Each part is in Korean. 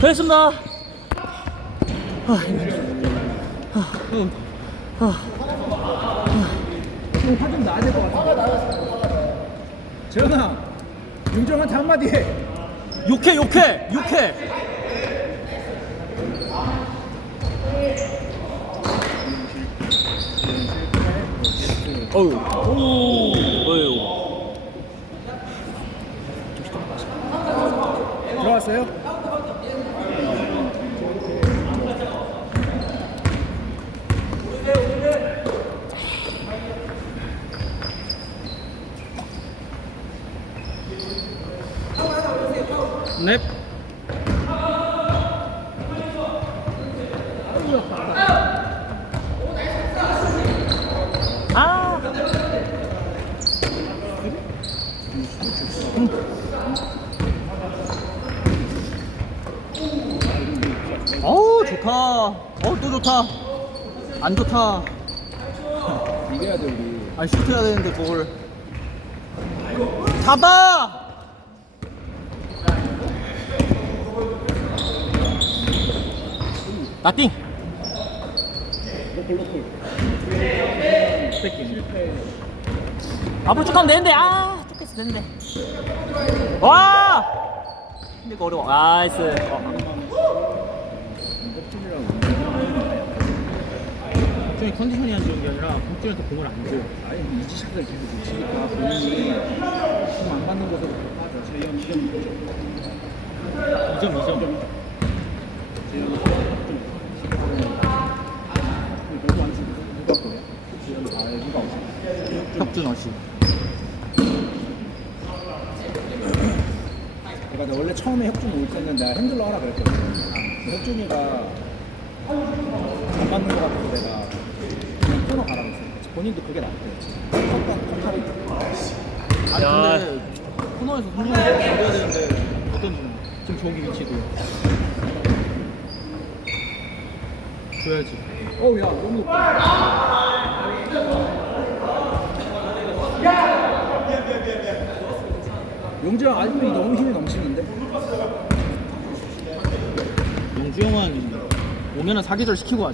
됐습니다. 화좀 나야 될 것 같아. 재현아, 윤정한테 한마디 해. 욕해, 욕해, 욕해. 어유, 어유. 들어왔어요? 넵. 아. 어우 좋다. 어또 좋다. 안 좋다. 이겨야 돼 우리. 아니 슈트 해야 되는데 그걸 잡아. 나띵. 앞으로 쭉 가면 되는데 아 쭉 했어 되는데 와 근데 이거 어려워 나이스 저희 컨디션이 안 좋은 게 아니라 국진한테 공을 안 줘. 아니 이지식들 계속 놓치니까 본인이 힘안 받는 곳으로 빠져. 재현 이점 2점, 2점. 너도 안 주고 누가 거야? 재현 아 누가 혁준 어씨 그러니까 내가 원래 처음에 혁준 올 때는 내가 핸들러 하라 그랬거든. 근데 혁준이가 안 맞는 거 같아서 내가 그냥 코너 가라 그랬어. 본인도 그게 낫대. 컷하리. 아니 야. 근데 코너에서 훈련을 해야 되는데 어떤 중? 지금 저기 위치도. 줘야지. 어우 야 너무 높다. 용지랑 아직도 너무 힘이 넘치는데? 영주 형은 오면은 사기절 시키고 아,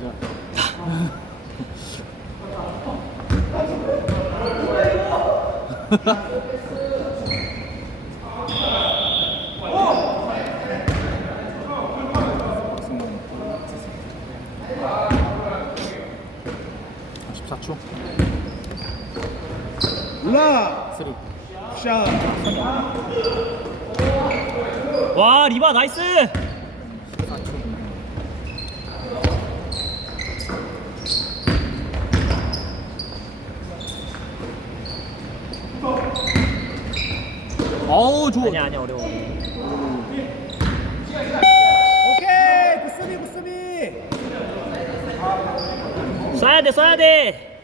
14초 올라! 3 샷! 와 리바 나이스. 4초 어우 좋아 아니야 아니야 어려워. 오케이! 쏴야 돼 쏴야 돼.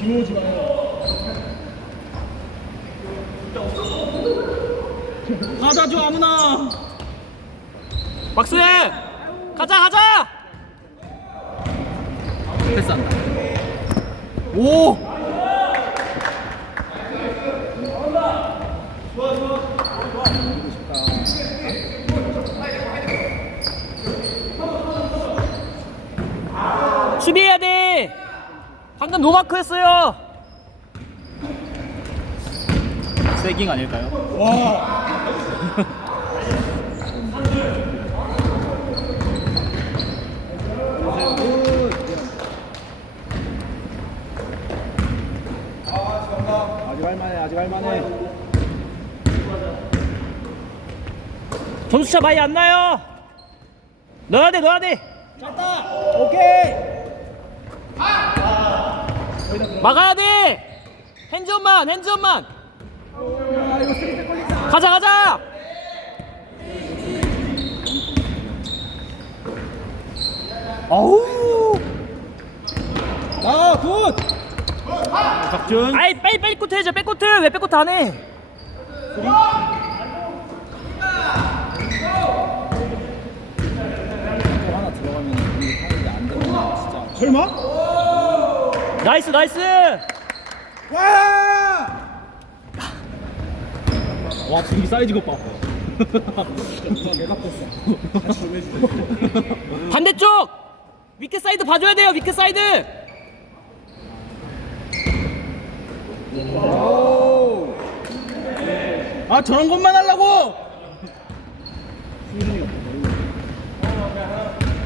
김호지 마요. 받아줘 아무나. 박스 가자 가자! 패스한다. 오! 수비해야 돼. 방금 노마크 했어요 세깅 아닐까요? 아직 할만해 아직 할만해. 점수차 많이 안 나요. 넣어야 돼 넣어야 돼. 짰다! 오케이! 막아야 돼! 핸즈업만 핸즈업만! 아. 가자 가자! 어우! 아 굿! 박준. 아이 빨리 빨리 코트 해줘 백코트! 왜 백코트 안해? 또 하나 들어가면 하는데 안 되면 진짜. 설마? 나이스 나이스 와! 와 분위기 사이즈 것 봐. 반대쪽 위크 사이드 봐줘야 돼요 위크 사이드 오! 아 저런 것만 하려고.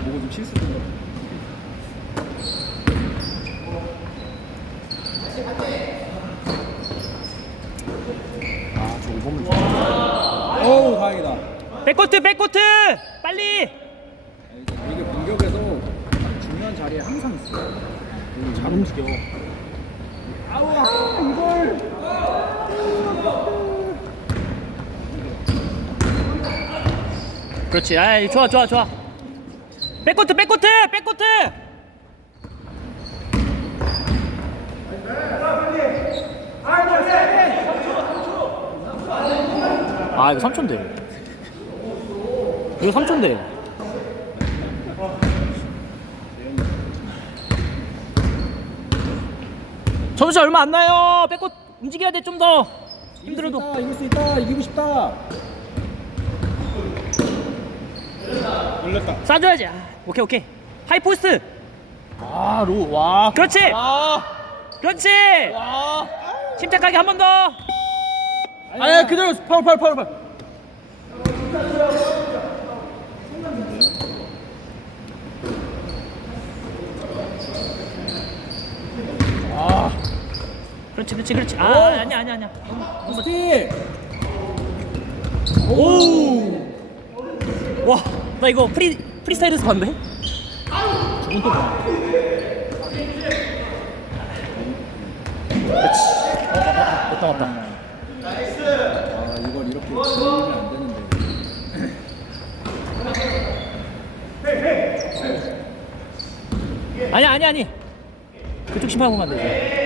뭐고 좀 실수된 거. 아 저거 보면 어우 다행이다. 백코트 백코트 빨리 이게 공격에서 중요한 자리에 항상 있어. 잘 움직여. 아우 이걸. 그렇지 아 좋아 좋아 좋아 백코트 백코트 백코트 아 이거 3초인데 이거 3초인데 점수 얼마 안 나요 백코 움직여야 돼 좀 더 힘들어도 이길 수 있다. 이기고 싶다. 놀랬다. 쏴줘야지 아, 오케이 오케이 하이포스트 아 로, 와. 그렇지 아, 그렇지 와. 침착하게 한 번더 아야 그대로 파울 파울 파울 파울. 그렇지 그렇지 그렇지. 아 아니야 아니야. 아니야 스틸. 와나 이거 프리 프리스타일에서 봤는데 저건 또 뭐야? 왔다. 왔다 아 이걸 이렇게 지우면 안 되는데. 아니야 아니야 아니. 그쪽 심판 보면 안 되지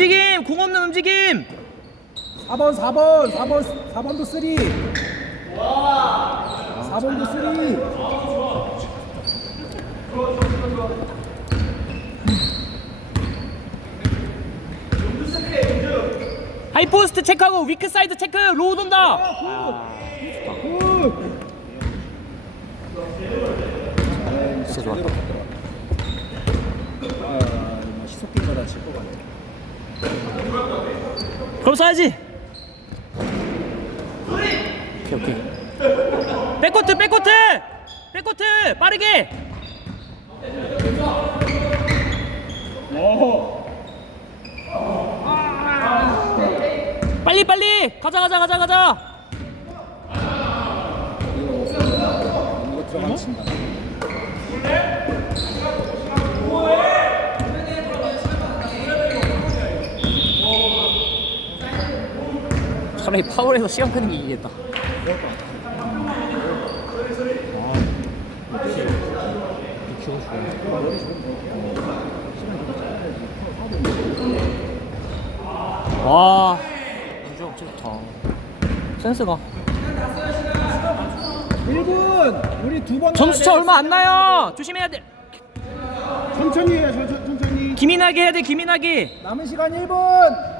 움직임 공 없는 움직임 4번 4번 4번 4번도 쓰리. 4번도 쓰리. 하이포스트 체크하고 위크 사이드 체크 로우 돈다 굿. 진짜 좋아 아, 뭐 시속된 거다 칠것 같네. 써야지. 오케이 오케이. 백코트 백코트! 백코트 빠르게! 빨리 빨리! 가자 가자 가자 가자! 이거 들어가면 친다. 차라리 파울에서 시간 끄는 게 이기겠다 와 진짜 좋다 센스가 1분. 우리 두번 점수차 얼마 안 나요 조심해야 돼 천천히. 천천히. 천천히. 기민하게 해야 돼 기민하게 남은 시간 1분.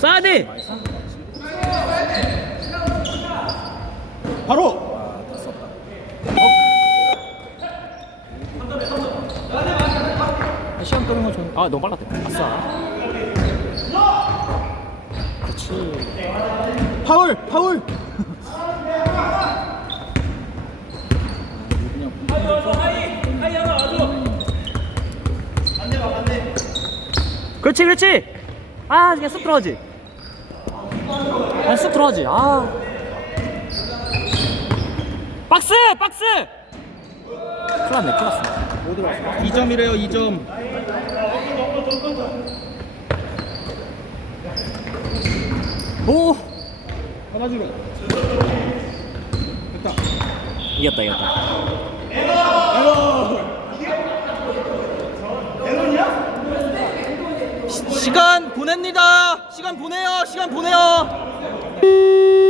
쏴야 돼 바로. 시간 끄는 건 좋은 아 너무 빨랐다 아싸. 그렇지 파울! 파울. 그렇지 그렇지! 아 그냥 쑥 들어가지 쑥 들어가지. 아. 박스! 박스! 큰일 났네, 큰일 났어. 2점이래요 2점 오! 하나 주로 됐다 이겼다, 이겼다. 시, 시간 보냅니다 시간 보내요 시간 보내요 Música